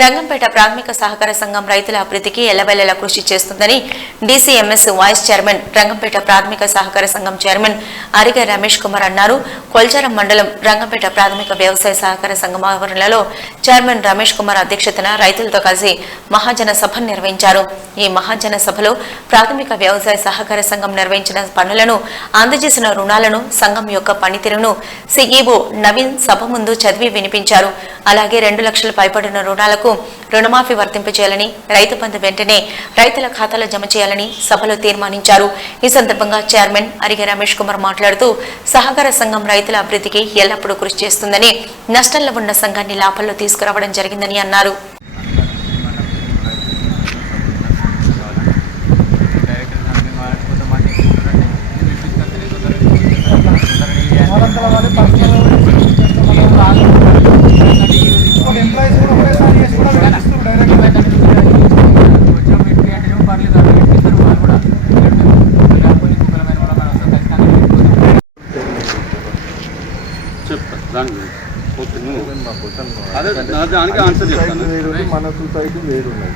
రంగంపేట ప్రాథమిక సహకార సంఘం రైతుల అభివృద్ధికి ఎల్లవెల్లలా కృషి చేస్తుందని డీసీఎంఎస్ వైస్ చైర్మన్ రంగంపేట ప్రాథమిక సహకార సంఘం చైర్మన్ అరిగ రమేష్ కుమార్ అన్నారు. కొల్చారం మండలం రంగంపేట ప్రాథమిక వ్యవసాయ సహకార సంఘం ఆవరణలో చైర్మన్ రమేష్ కుమార్ అధ్యక్షతన రైతులతో కలిసి మహాజన సభను నిర్వహించారు. ఈ మహాజన సభలో ప్రాథమిక వ్యవసాయ సహకార సంఘం నిర్వహించిన పనులను, అందజేసిన రుణాలను, సంఘం యొక్క పనితీరును సీఈఓ నవీన్ సభ ముందు చదివి వినిపించారు. అలాగే 2 లక్షల పైబడిన రుణాలకు రుణమాఫీ వర్తింపజేయాలని, రైతు బంధు వెంటనే రైతుల ఖాతాలో జమ చేయాలని సభలో తీర్మానించారు. ఈ సందర్భంగా చైర్మన్ అరిగ రమేష్ కుమార్ మాట్లాడుతూ సహకార సంఘం రైతుల అభివృద్ధికి ఎల్లప్పుడూ కృషి చేస్తుందని, నష్టంలో ఉన్న సంఘాన్ని లాభాల్లో తీసుకురావడం జరిగిందని అన్నారు. దానికి ఆన్సర్ చెప్తాను. మన సొసైటీ వేరున్నాయి.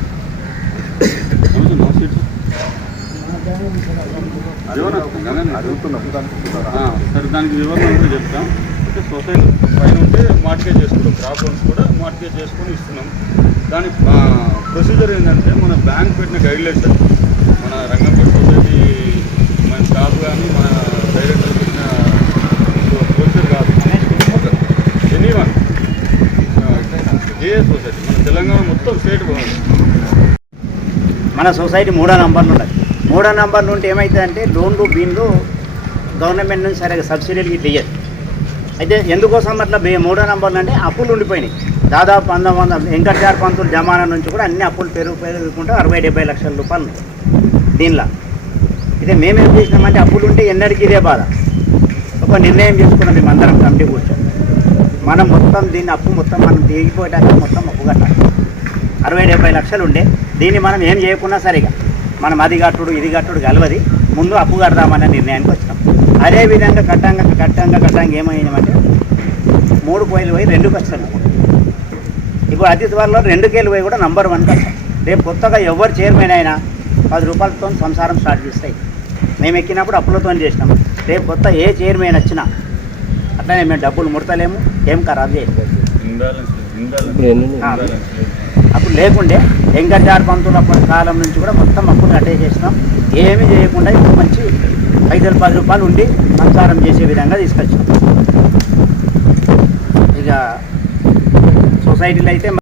సరే, దానికి వివరణ చెప్తాం. అంటే సొసైటీ పైన ఉంటే మార్టిగేజ్ చేసుకుంటాం, క్రాప్ లోన్స్ కూడా మార్టిగేజ్ చేసుకొని ఇస్తున్నాం. దాని ప్రొసీజర్ ఏంటంటే మన బ్యాంక్ పెట్టిన గైడ్లైన్స్, మన రంగంపేట సొసైటీ మన స్టాఫ్ కానీ మన డైరెక్టర్ పెట్టిన ప్రొసీజర్ కాదు. ఎనీవన్ ఏ సొసైటీ మన తెలంగాణ మొత్తం స్టేట్ బాగుంది. మన సొసైటీ 3వ నంబర్లు ఉన్నాయి. 3వ నంబర్ నుండి ఏమవుతుందంటే లోన్లు బీన్లు గవర్నమెంట్ నుంచి సరిగ్గా సబ్సిడీలు ఇట్లా ఇయ్యదు. అయితే ఎందుకోసం అట్లా 3వ నంబర్లు అంటే అప్పులు ఉండిపోయినాయి. దాదాపు 1900 వెంకటచారి పంతుల జమానా నుంచి కూడా అన్ని అప్పులు పెరుగుకుంటే 60-70 లక్షల రూపాయలు దీనిలో. అయితే మేమేం చేసినామంటే అప్పులు ఉంటే ఎన్నడికి ఇదే బాధ. ఒక నిర్ణయం చేసుకున్నాం మేమందరం కమిటీ కూర్చొని, మనం మొత్తం దీన్ని అప్పు మొత్తం మనం దిగిపోయేటానికి మొత్తం అప్పు కట్టాలి. 60-70 లక్షలు ఉండే దీన్ని మనం ఏం చేయకున్నా సరిగా మనం అది కట్టుడు ఇది కట్టుడు కలవది, ముందు అప్పు కడదామనే నిర్ణయానికి వచ్చినాం. అదేవిధంగా కట్టంగా ఏమైందంటే 3 కోయిలు పోయి 2కి వచ్చాను. ఇప్పుడు అతి త్వరలో 2 కేలు పోయి కూడా నంబర్ 1కి వస్తాం. రేపు కొత్తగా ఎవరు చైర్మన్ అయినా 10 రూపాయలతో సంసారం స్టార్ట్ చేస్తాయి. మేము ఎక్కినప్పుడు అప్పులతో చేసినాం. రేపు కొత్త ఏ చైర్మన్ వచ్చినా అట్లనే మేము డబ్బులు ముడతలేము, ఏం ఖరాబ్ చేయలేదు. అప్పుడు లేకుండే వెంకటచారి పంతులు అప్పటి కాలం నుంచి కూడా మొత్తం అప్పులు కట్టేసేసినాం. ఏమీ చేయకుండా ఇప్పుడు మంచి 5-10 రూపాయలు ఉండి సంసారం చేసే విధంగా తీసుకొచ్చాం. ఇక సొసైటీలో అయితే